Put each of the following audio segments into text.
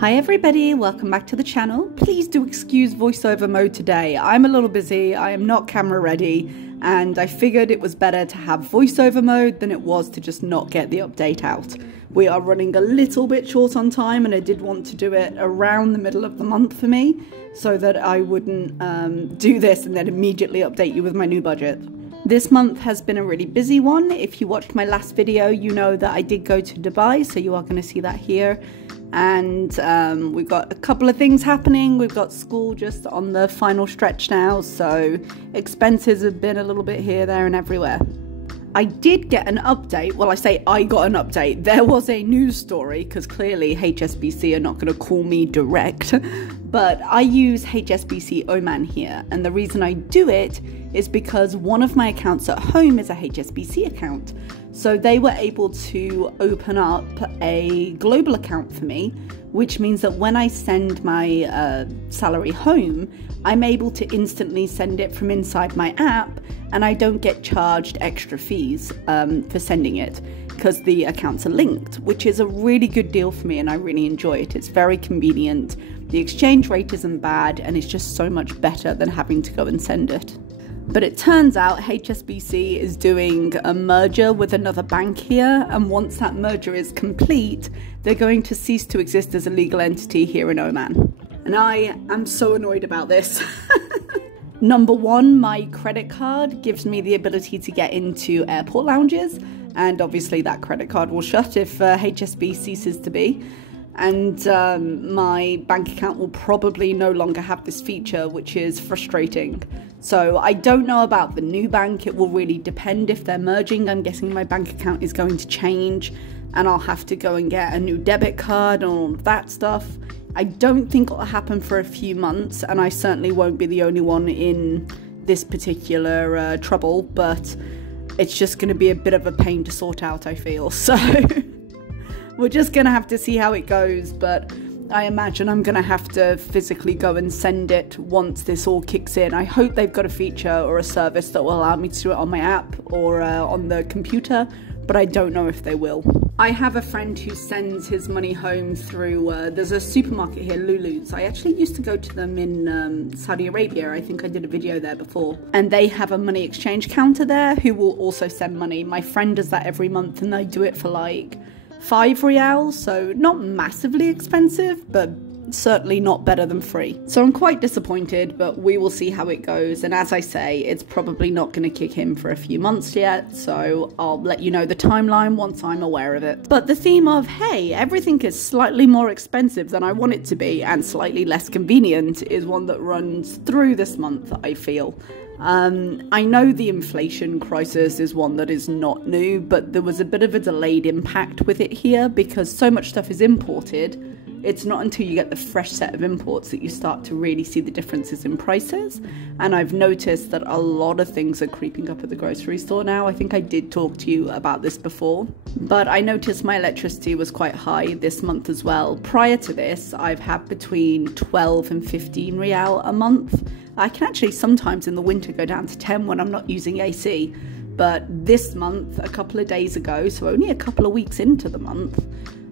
Hi everybody, welcome back to the channel. Please do excuse voiceover mode today. I'm a little busy, I am not camera ready, and I figured it was better to have voiceover mode than it was to just not get the update out. We are running a little bit short on time, and I did want to do it around the middle of the month for me, so that I wouldn't do this and then immediately update you with my new budget. This month has been a really busy one. If you watched my last video, you know that I did go to Dubai, so you are going to see that here. And we've got a couple of things happening. We've got school just on the final stretch now, so expenses have been a little bit here, there and everywhere. I did get an update. Well, I say I got an update. There was a news story, because clearly HSBC are not going to call me direct, but I use HSBC Oman here, and the reason I do it is because one of my accounts at home is a HSBC account. So they were able to open up a global account for me, which means that when I send my salary home, I'm able to instantly send it from inside my app, and I don't get charged extra fees for sending it because the accounts are linked, which is a really good deal for me, and I really enjoy it. It's very convenient. The exchange rate isn't bad, and it's just so much better than having to go and send it. But it turns out HSBC is doing a merger with another bank here, and once that merger is complete, they're going to cease to exist as a legal entity here in Oman. And I am so annoyed about this. Number one, my credit card gives me the ability to get into airport lounges, and obviously that credit card will shut if HSBC ceases to be. And my bank account will probably no longer have this feature, which is frustrating. So I don't know about the new bank. It will really depend if they're merging. I'm guessing my bank account is going to change, and I'll have to go and get a new debit card and all of that stuff. I don't think it'll happen for a few months, and I certainly won't be the only one in this particular trouble, but it's just going to be a bit of a pain to sort out, I feel. So we're just going to have to see how it goes, but I imagine I'm going to have to physically go and send it once this all kicks in. I hope they've got a feature or a service that will allow me to do it on my app or on the computer, but I don't know if they will. I have a friend who sends his money home through, there's a supermarket here, Lulu's. I actually used to go to them in Saudi Arabia. I think I did a video there before. And they have a money exchange counter there who will also send money. My friend does that every month, and they do it for like 5 riyals, so not massively expensive, but certainly not better than free. So I'm quite disappointed, but we will see how it goes. And as I say, it's probably not going to kick in for a few months yet, so I'll let you know the timeline once I'm aware of it. But the theme of, hey, everything is slightly more expensive than I want it to be and slightly less convenient is one that runs through this month, I feel. I know the inflation crisis is one that is not new, but there was a bit of a delayed impact with it here because so much stuff is imported. It's not until you get the fresh set of imports that you start to really see the differences in prices. And I've noticed that a lot of things are creeping up at the grocery store now. I think I did talk to you about this before, but I noticed my electricity was quite high this month as well. Prior to this, I've had between 12 and 15 riyal a month. I can actually sometimes in the winter go down to 10 when I'm not using AC. But this month, a couple of days ago, so only a couple of weeks into the month,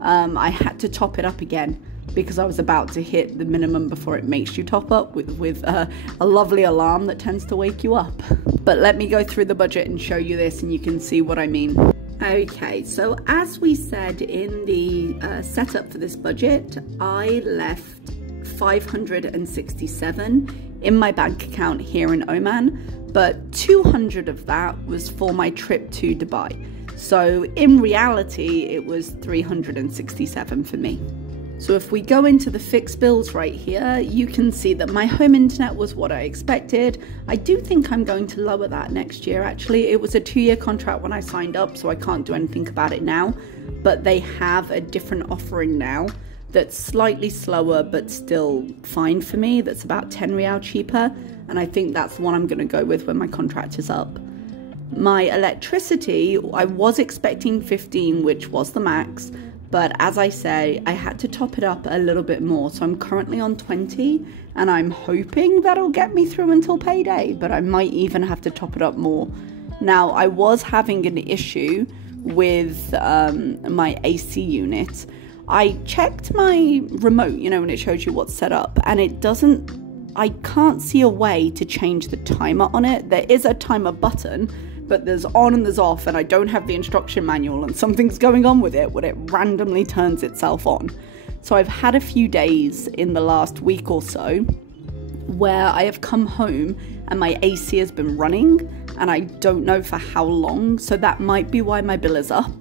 I had to top it up again because I was about to hit the minimum before it makes you top up with a lovely alarm that tends to wake you up. But let me go through the budget and show you this and you can see what I mean. Okay, so as we said in the setup for this budget, I left 567 in my bank account here in Oman, but 200 of that was for my trip to Dubai. So in reality, it was 367 for me. So if we go into the fixed bills right here, you can see that my home internet was what I expected. I do think I'm going to lower that next year, actually. It was a 2-year contract when I signed up, so I can't do anything about it now. But they have a different offering now that's slightly slower, but still fine for me. That's about 10 riyal cheaper. And I think that's the one I'm going to go with when my contract is up. My electricity, I was expecting 15, which was the max, but as I say, I had to top it up a little bit more. So I'm currently on 20, and I'm hoping that'll get me through until payday, but I might even have to top it up more. Now, I was having an issue with my AC unit. I checked my remote, you know, when it shows you what's set up, and I can't see a way to change the timer on it. There is a timer button, but there's on and there's off, and I don't have the instruction manual, and something's going on with it where it randomly turns itself on. So I've had a few days in the last week or so where I have come home and my AC has been running, and I don't know for how long, so that might be why my bill is up.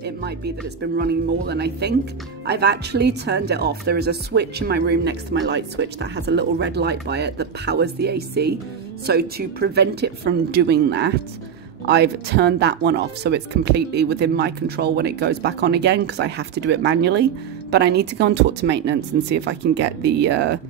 It might be that it's been running more than I think. I've actually turned it off. There is a switch in my room next to my light switch that has a little red light by it that powers the AC. So to prevent it from doing that, I've turned that one off, so it's completely within my control when it goes back on again, because I have to do it manually. But I need to go and talk to maintenance and see if I can get the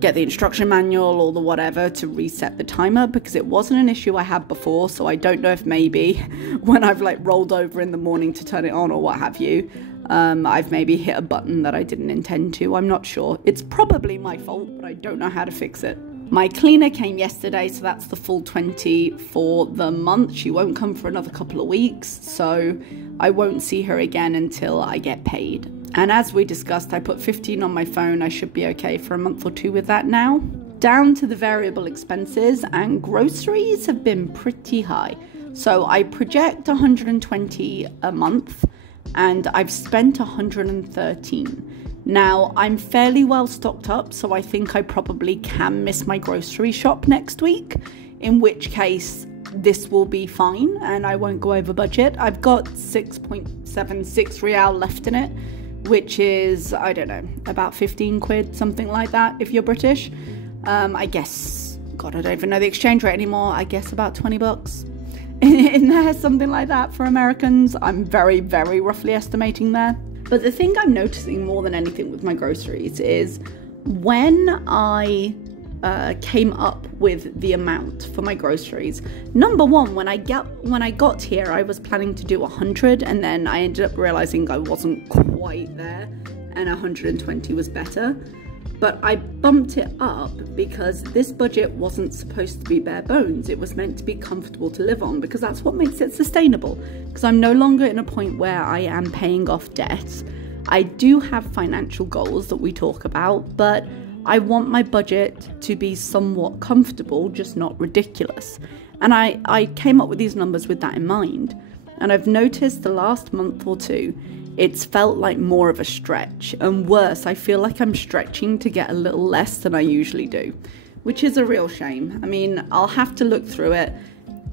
instruction manual or the whatever to reset the timer, because it wasn't an issue I had before. So I don't know if maybe when I've like rolled over in the morning to turn it on or what have you, I've maybe hit a button that I didn't intend to. I'm not sure. It's probably my fault, but I don't know how to fix it. My cleaner came yesterday, so that's the full 20 for the month. She won't come for another couple of weeks, so I won't see her again until I get paid. And as we discussed, I put 15 on my phone. I should be okay for a month or two with that now. Down to the variable expenses, and groceries have been pretty high. So I project 120 a month, and I've spent 113. Now, I'm fairly well stocked up, so I think I probably can miss my grocery shop next week, in which case this will be fine and I won't go over budget. I've got 6.76 real left in it, which is, I don't know, about 15 quid, something like that if you're British. I guess, God, I don't even know the exchange rate anymore. I guess about 20 bucks in there, something like that for Americans. I'm very, very roughly estimating there. But the thing I'm noticing more than anything with my groceries is when I came up with the amount for my groceries. Number one, when I got here, I was planning to do 100, and then I ended up realizing I wasn't quite there, and 120 was better. But I bumped it up because this budget wasn't supposed to be bare bones. It was meant to be comfortable to live on, because that's what makes it sustainable. Because I'm no longer in a point where I am paying off debt. I do have financial goals that we talk about, but I want my budget to be somewhat comfortable, just not ridiculous. And I came up with these numbers with that in mind. And I've noticed the last month or two, it's felt like more of a stretch, and worse, I feel like I'm stretching to get a little less than I usually do, which is a real shame. I mean, I'll have to look through it.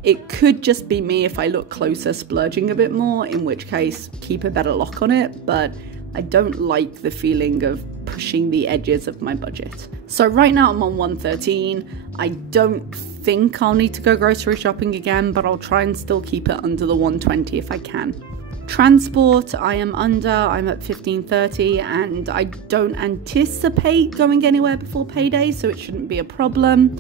It could just be me if I look closer splurging a bit more, in which case keep a better lock on it, but I don't like the feeling of pushing the edges of my budget. So right now I'm on 113. I don't think I'll need to go grocery shopping again, but I'll try and still keep it under the 120 if I can. Transport, I'm at 15.30, and I don't anticipate going anywhere before payday, so it shouldn't be a problem.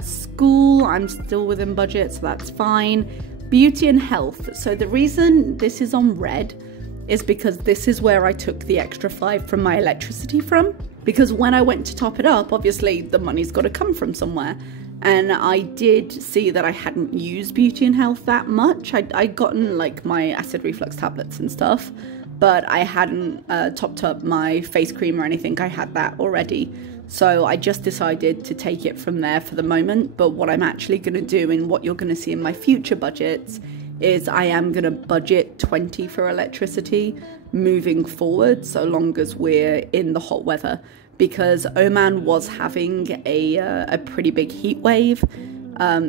School, I'm still within budget, so that's fine. Beauty and health, so the reason this is on red is because this is where I took the extra 5 from my electricity from, because when I went to top it up, obviously the money's got to come from somewhere. And I did see that I hadn't used Beauty and Health that much. I'd gotten like my acid reflux tablets and stuff, but I hadn't topped up my face cream or anything. I had that already. So I just decided to take it from there for the moment. But what I'm actually going to do, and what you're going to see in my future budgets, is I am going to budget 20 for electricity moving forward, so long as we're in the hot weather. Because Oman was having a pretty big heat wave.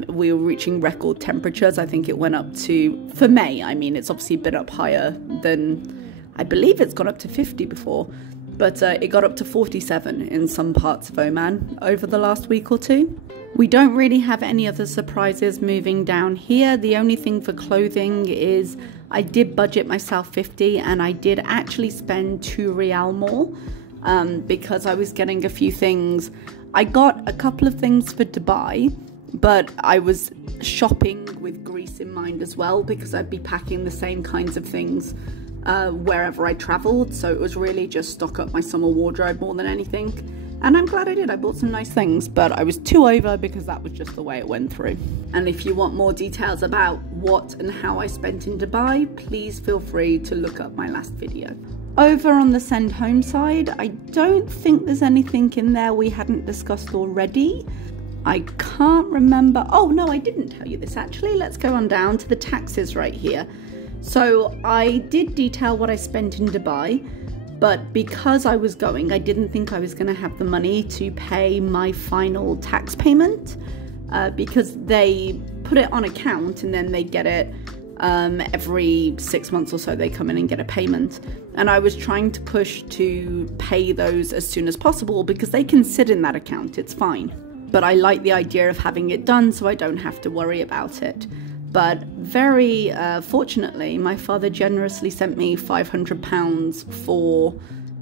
We were reaching record temperatures. I think it went up to, for May, I mean, it's obviously been up higher than, I believe it's gone up to 50 before, but it got up to 47 in some parts of Oman over the last week or two. We don't really have any other surprises moving down here. The only thing for clothing is I did budget myself 50, and I did actually spend 2 Rial more. Because I was getting a few things. I got a couple of things for Dubai, but I was shopping with Greece in mind as well, because I'd be packing the same kinds of things wherever I travelled. So it was really just stock up my summer wardrobe more than anything. And I'm glad I did. I bought some nice things, but I was 2 over because that was just the way it went through. And if you want more details about what and how I spent in Dubai, please feel free to look up my last video. Over on the send home side, I don't think there's anything in there we hadn't discussed already. I can't remember. Oh no, I didn't tell you this actually. Let's go on down to the taxes right here. So I did detail what I spent in Dubai, but because I was going, I didn't think I was going to have the money to pay my final tax payment, because they put it on account and then they get it every 6 months or so. They come in and get a payment, and I was trying to push to pay those as soon as possible because they can sit in that account, it's fine. But I like the idea of having it done so I don't have to worry about it. But very fortunately, my father generously sent me £500 for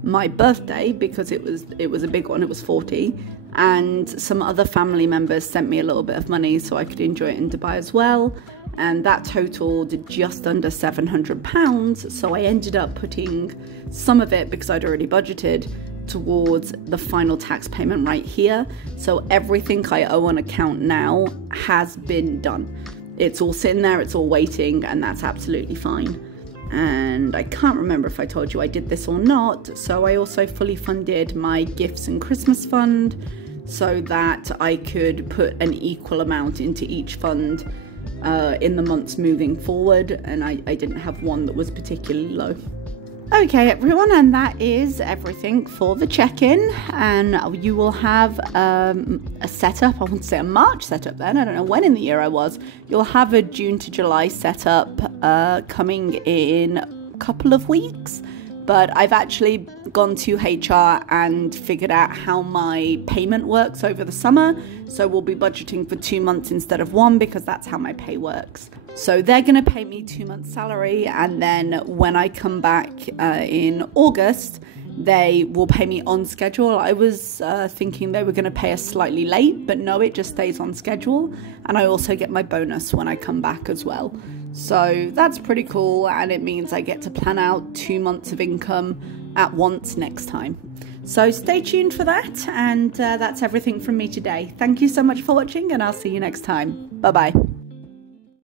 my birthday, because it was a big one, it was 40, and some other family members sent me a little bit of money so I could enjoy it in Dubai as well, and that totaled just under £700. So I ended up putting some of it, because I'd already budgeted, towards the final tax payment right here. So everything I owe on account now has been done. It's all sitting there, it's all waiting, and that's absolutely fine. And I can't remember if I told you I did this or not, so I also fully funded my gifts and Christmas fund so that I could put an equal amount into each fund in the months moving forward, and I didn't have one that was particularly low. Okay everyone, and that is everything for the check-in, and you will have a setup, I wouldn't say a March setup then, I don't know when in the year I was. You'll have a June to July setup coming in a couple of weeks, but I've actually gone to HR and figured out how my payment works over the summer, so we'll be budgeting for 2 months instead of 1, because that's how my pay works. So they're going to pay me 2 months salary, and then when I come back in August, they will pay me on schedule. I was thinking they were going to pay us slightly late, but no, it just stays on schedule. And I also get my bonus when I come back as well. So that's pretty cool, and it means I get to plan out 2 months of income at once next time. So stay tuned for that, and that's everything from me today. Thank you so much for watching, and I'll see you next time. Bye-bye.